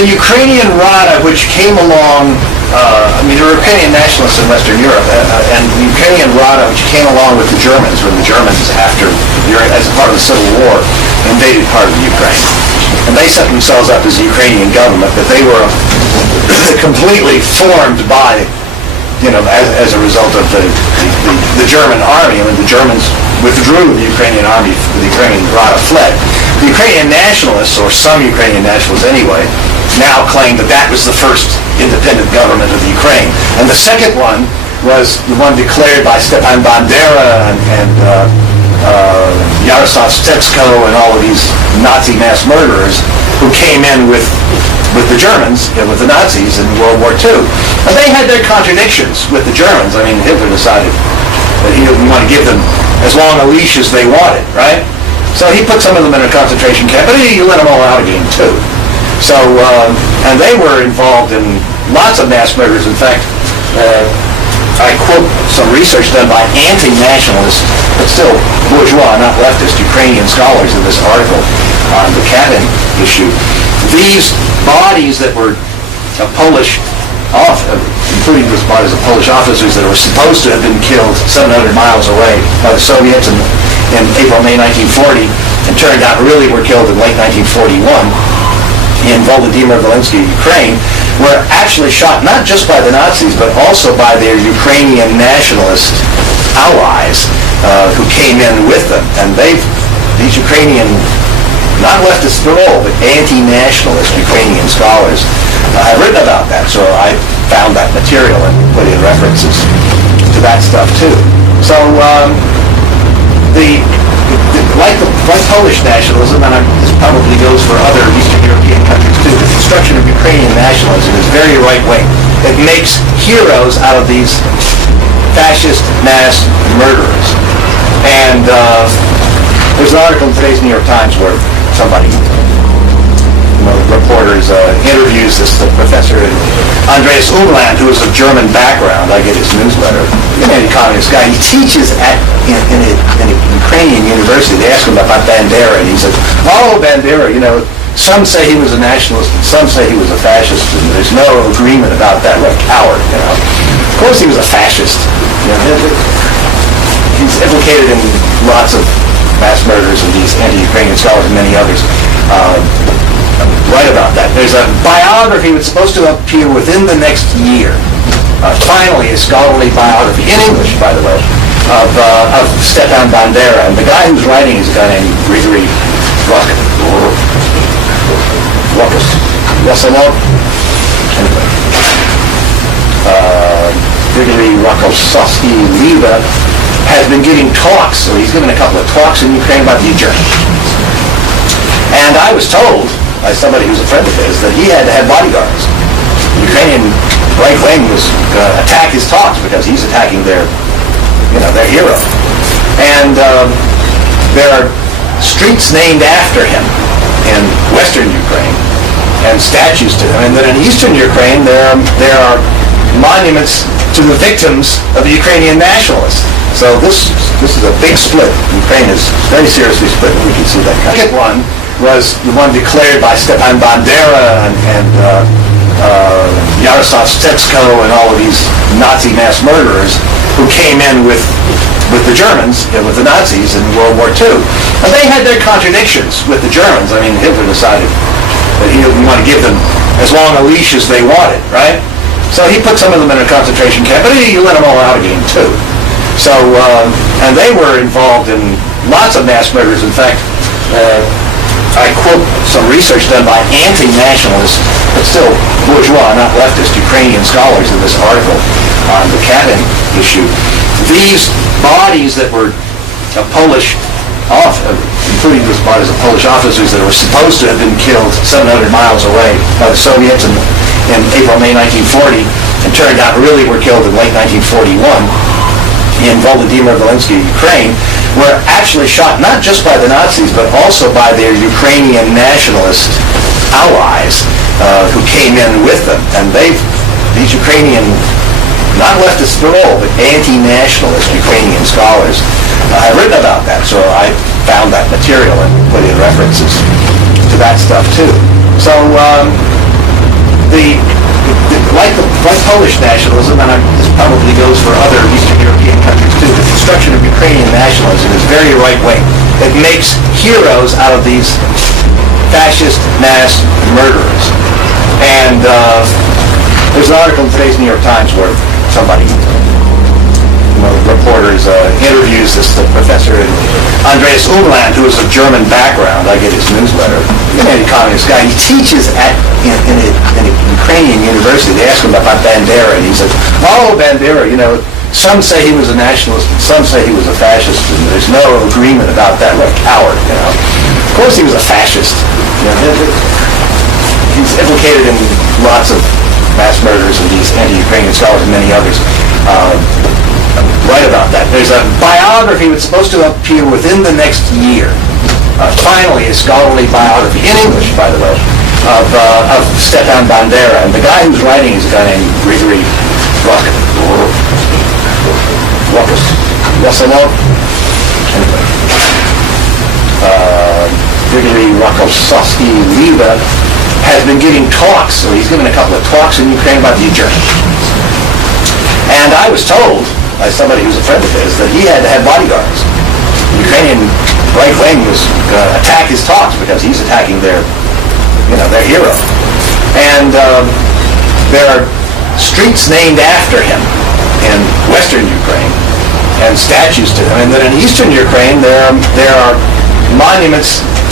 the Ukrainian Rada, which came along, there were Ukrainian nationalists in Western Europe, and the Ukrainian Rada, which came along with the Germans, when the Germans, as a part of the Civil War, invaded part of the Ukraine. And they set themselves up as the Ukrainian government, but they were completely formed by, as a result of the German army. I mean, the Germans withdrew the Ukrainian army, the Ukrainian Rada fled. The Ukrainian nationalists, or some Ukrainian nationalists anyway, now claim that that was the first independent government of the Ukraine. And the second one was the one declared by Stepan Bandera and Joseph Stalin and all of these Nazi mass murderers who came in with the Germans, with the Nazis in World War II. And they had their contradictions with the Germans. I mean, Hitler decided that he didn't want to give them as long a leash as they wanted, right? So he put some of them in a concentration camp, but he let them all out again, too. So, and they were involved in lots of mass murders. In fact, I quote some research done by anti-nationalist, but still bourgeois, not leftist, Ukrainian scholars in this article on the Katyn issue. These bodies that were Polish, including those bodies of Polish officers that were supposed to have been killed 700 miles away by the Soviets in April, May 1940, and turned out really were killed in late 1941 in Volodymyr Volynski, Ukraine, were actually shot not just by the Nazis, but also by their Ukrainian nationalist allies who came in with them. And these Ukrainian, not leftists at all, but anti-nationalist Ukrainian scholars have written about that. So I found that material and put in references to that stuff too. So like Polish nationalism, and this probably goes for other Eastern European countries too, the construction of Ukrainian nationalism is very right-wing. It makes heroes out of these fascist mass murderers. And there's an article in today's New York Times where somebody, reporters interviews this professor Andreas Umland, who is of German background. I get his newsletter. An communist guy. He teaches in a Ukrainian university. They ask him about Bandera, and he says, "Oh, Bandera, some say he was a nationalist, and some say he was a fascist, and there's no agreement about that. What a coward, Of course, he was a fascist. He's implicated in lots of mass murders, and these anti-Ukrainian scholars and many others write about that. There's a biography that's supposed to appear within the next year. Finally, a scholarly biography, in English, by the way, of Stepan Bandera. And the guy who's writing is a guy named Grigory Ruckus. Yes, I know? Anyway. Grigory Rakosovsky-Liva has been giving talks, or he's given a couple of talks in Ukraine about the Germans. And I was told by somebody who's a friend of his that he had to have bodyguards. The Ukrainian right wing was going to attack his talks because he's attacking their hero. And there are streets named after him in western Ukraine and statues to him. And then in eastern Ukraine there are monuments to the victims of the Ukrainian nationalists. So this is a big split. Ukraine is very seriously split. We can see that. The second one was the one declared by Stepan Bandera and Joseph Stalin and all of these Nazi mass murderers who came in with the Germans, with the Nazis in World War II. And they had their contradictions with the Germans. I mean, Hitler decided that he didn't want to give them as long a leash as they wanted, right? So he put some of them in a concentration camp, but he let them all out again too. So, and they were involved in lots of mass murders. In fact, I quote some research done by anti-nationalist, but still bourgeois, not leftist, Ukrainian scholars in this article on the Katyn issue. These bodies that were Polish, including those bodies of Polish officers that were supposed to have been killed 700 miles away by the Soviets in April, May 1940, and turned out really were killed in late 1941 in Volodymyr Volynski, Ukraine, were actually shot not just by the Nazis, but also by their Ukrainian nationalist allies who came in with them. And these Ukrainian, not leftists at all, but anti-nationalist Ukrainian scholars have written about that. So I found that material and put in references to that stuff too. So like Polish nationalism, and this probably goes for other Eastern European countries too, the construction of Ukrainian nationalism is very right-wing. It makes heroes out of these fascist mass murderers. And there's an article in today's New York Times where somebody, reporters interviews this professor, Andreas Umland, who is of German background. I get his newsletter. He's an communist guy. He teaches in a Ukrainian university. They ask him about Bandera, and he says, "Oh, Bandera, some say he was a nationalist, and some say he was a fascist, and there's no agreement about that. What a coward, Of course, he was a fascist. He's implicated in lots of mass murders, and these anti-Ukrainian scholars and many others write about that. There's a biography that's supposed to appear within the next year. Finally, a scholarly biography, in English, by the way, of Stepan Bandera. And the guy who's writing is a guy named Grigory Russellov. Anyway. Grigory Rakosovsky-Liva has been giving talks, so he's given a couple of talks in Ukraine about the adjournment. And I was told by somebody who's a friend of his that he had to have bodyguards. The Ukrainian right wing was going to attack his talks because he's attacking their hero. And there are streets named after him in western Ukraine and statues to him. And then in eastern Ukraine there are monuments